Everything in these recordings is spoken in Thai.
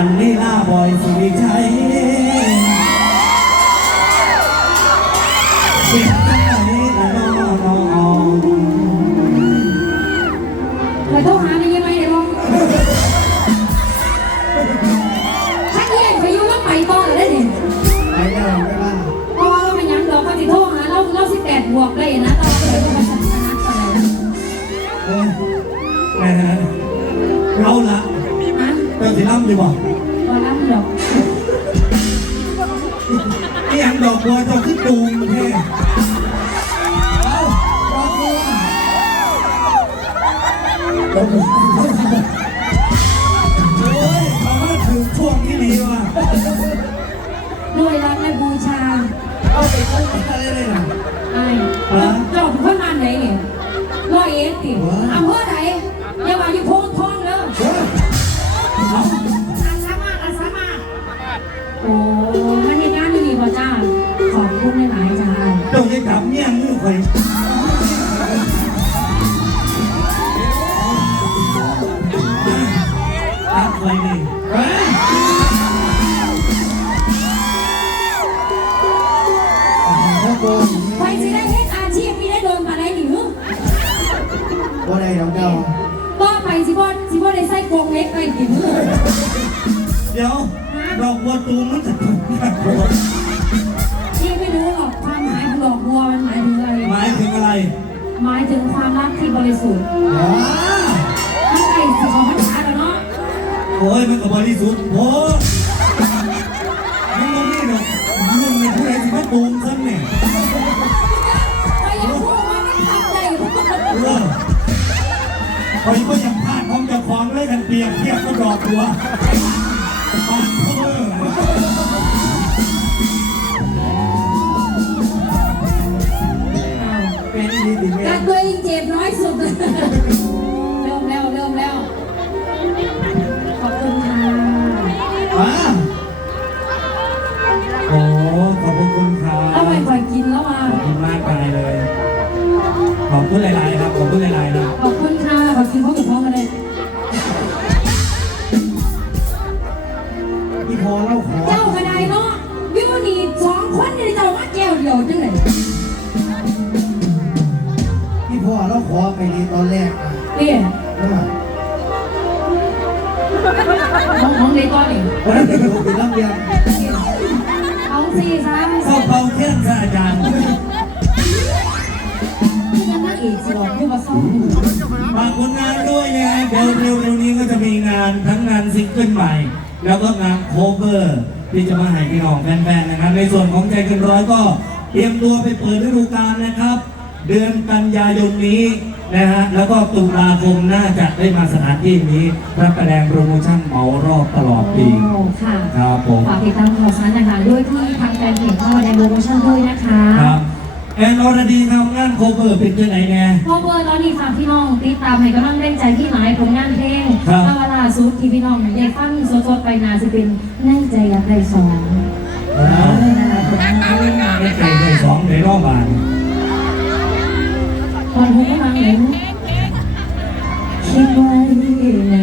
อันนี้ล่าบอยสุริชัยเก็บใจละน้องน้องไปโทรหาได้ยังไงเดี๋ยวบอกถ้าเยี่ยมไปยู่แล้วไปต่อเลยได้ดิไปได้หรอไม่ล่ะเพราะว่ามันยังดอกก็ติโทรหาเราเราสิบแปดบวกเลยนะตอนเราเป็นคนชนะอะไรนะเออแม่นะเราละฮะเจ้าสิล่ำดีบ่วัน บัวจ้าขึ้นตูมเท่เอาดอกบัวดอกบัวโอ้ยมาว่าถึงช่วงที่ดีว่ะด้วยรักและบูชาเอาไปพูดอะไรเลยนะไอ้เจ้าเป็นคนมาไหนเนี่ยร้อยเอ็ดติอำเภอไหนอย่าว่าอยู่โพนทองเด้อเฮ้ยอาอาสามารถอาสามารถโอ้ เนี่ยมือข่อยตัดไว้นี่เฮ้ยพ่อโกงไปสิได้เฮ็ดอาชีพมีได้โดนมาได้หนิว่าใดเราเจ้าต่อไปสิบ่สิบ่ได้ใส่กรงเล็กไปหนิเดี๋ยวดอกบัวตูมมันจะถูกตัดบัวพี่ไม่รู้หรอกความหมายของดอกบัวมันหมาย อะไรหมายถึงอะไรหมายถึงความรักที่บริสุทธิ์อ๋อทั้งไก่สิของพรรษาแล้วเนาะโอ้ยมันก็บริสุทธิ์โอ้มันบ่มีดอกเรื่องในผู้ใดที่มาตูมซ้ำเนี่ยก็ยังพูดว่าไม่ทำใจทุกคนเออคอยก็ยังพลาดของเจ้าของเลยกันเปรียบเทียบกับดอกบัว คุณหลายๆครับขอบคุณหลายๆนะขอบคุณค่ะขอบคุณพ่อกับพ่อมาเลยพี่พอเล่าขอเจ้ากระไดเนาะวิวนี่สองคนนี่เจ้าว่าแก้วเดียวจังเลยพี่พ่อเล่าขอไปดีตอนแรกนะเนี่ยเออน้องน้องเลยตอนนี้วันนั้นไปอยู่เป็นรับเรียนเอาสี่สาม ซิงเกิลใหม่ แล้วก็งานโคเวอร์ที่จะมาให้พี่น้องแฟนๆนะครับ ในส่วนของใจเกินร้อยก็เตรียมตัวไปเปิดฤดูกาลนะครับ เดือนกันยายนนี้นะฮะแล้วก็ตุลาคมน่าจะได้มาสถานที่นี้พระประแดงโปรโมชั่นเหมารอบตลอดปีโอ้ค่ะครับผมฝากติดตามข่าวสารต่างๆด้วยที่ทางแฟนเพจเข้ามาในโปรโมชั่นด้วยนะคะครับแอนอรดีทำงานโคเวอร์เป็นยังไงแน่พ่อเบอร์ตอนนี้ฝากพี่น้องติดตามให้กำลังแรงใจที่หมายผลงานเพลงครับตาวลา สุดที่พี่น้องได้ฟังสดๆไปนาจะเป็นแน่ใจอยากได้สองอ้าวนะคะผลงานเพลงได้ใจได้สองในรอบบานตอนหูฟังเลยคิดไว้ในใจน้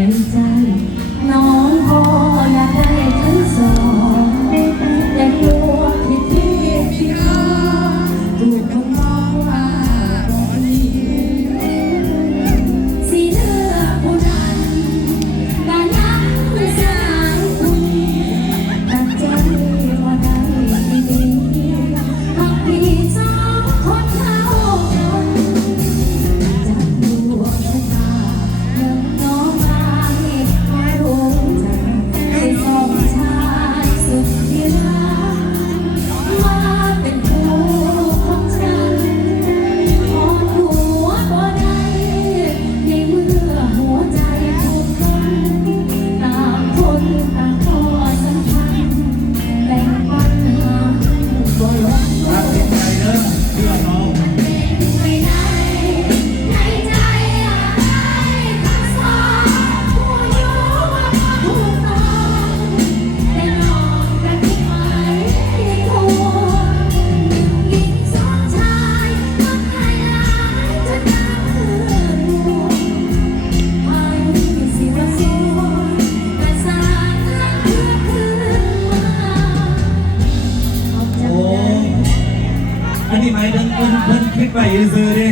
ไปซื้อดิ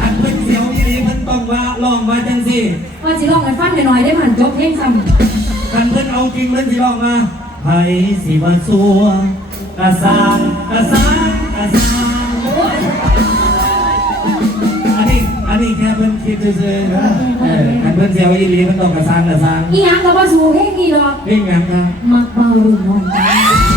อันเพิ่นเสียวอีหลีเพิ่นต้องว่าลองมาจังสิว่าสิลองกันฟังหน่อยๆได้ผ่านจบเพลงซ้ำคันเพิ่นเอาจริงเพิ่นสิลองมาไผสิมาซัวกะสร้างกะสร้างกะสร้างอันนี้อันนี้แค่เพิ่นคิดซื่อๆเออคันเพิ่นเสียวอีหลีเพิ่นต้องกะสร้างกะสร้างอีหยังก็บ่สู้เพลงนี้หรอกเรื่องงานครับมักเบารุ่นน้อง